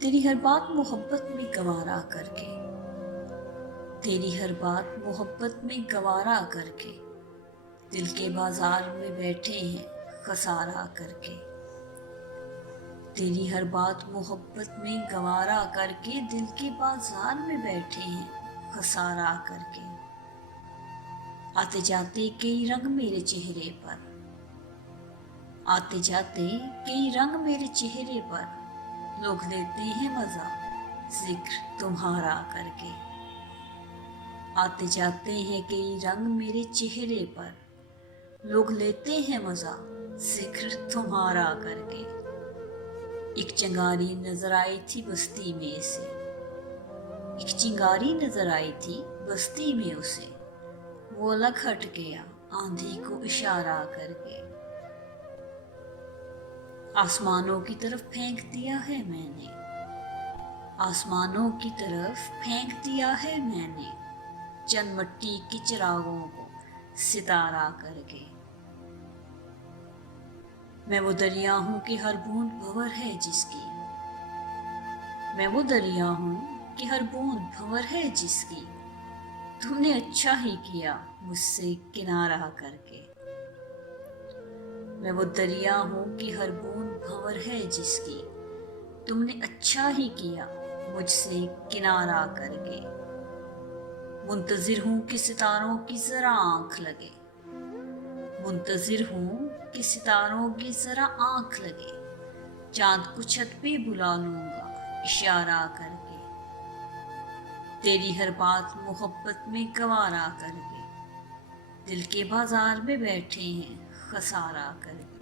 तेरी हर बात मोहब्बत में गवारा करके, तेरी हर बात मोहब्बत में गवारा करके, दिल के बाजार में बैठे हैं खसारा करके। तेरी हर बात मोहब्बत में गवारा करके, दिल के बाजार में बैठे हैं खसारा करके। आते जाते कई रंग मेरे चेहरे पर, आते जाते कई रंग मेरे चेहरे पर, लोग लेते हैं मजा जिक्र तुम्हारा करके। आते जाते हैं कई रंग मेरे चेहरे पर, लोग लेते हैं मजा जिक्र तुम्हारा करके। एक चिंगारी नजर आई थी बस्ती में से, एक चिंगारी नजर आई थी बस्ती में उसे, वो अलग हट गया आंधी को इशारा करके। आसमानों की तरफ फेंक दिया है मैंने, आसमानों की तरफ फेंक दिया है मैंने, चंद मिट्टी के चिरागों को सितारा करके। मैं वो दरिया हूँ कि हर बूंद भंवर है जिसकी, मैं वो दरिया हूँ कि हर बूंद भंवर है जिसकी, तुमने अच्छा ही किया मुझसे किनारा करके। मैं वो दरिया हूँ कि हर बूंद भंवर है जिसकी, तुमने अच्छा ही किया मुझसे किनारा करके। मुंतजिर हूँ कि सितारों की जरा आंख लगे, मुंतजिर हूँ कि सितारों की जरा आंख लगे, चांद को छत पे बुला लूंगा इशारा करके। तेरी हर बात मोहब्बत में गवारा करके, दिल के बाजार में बैठे हैं खसारा करके।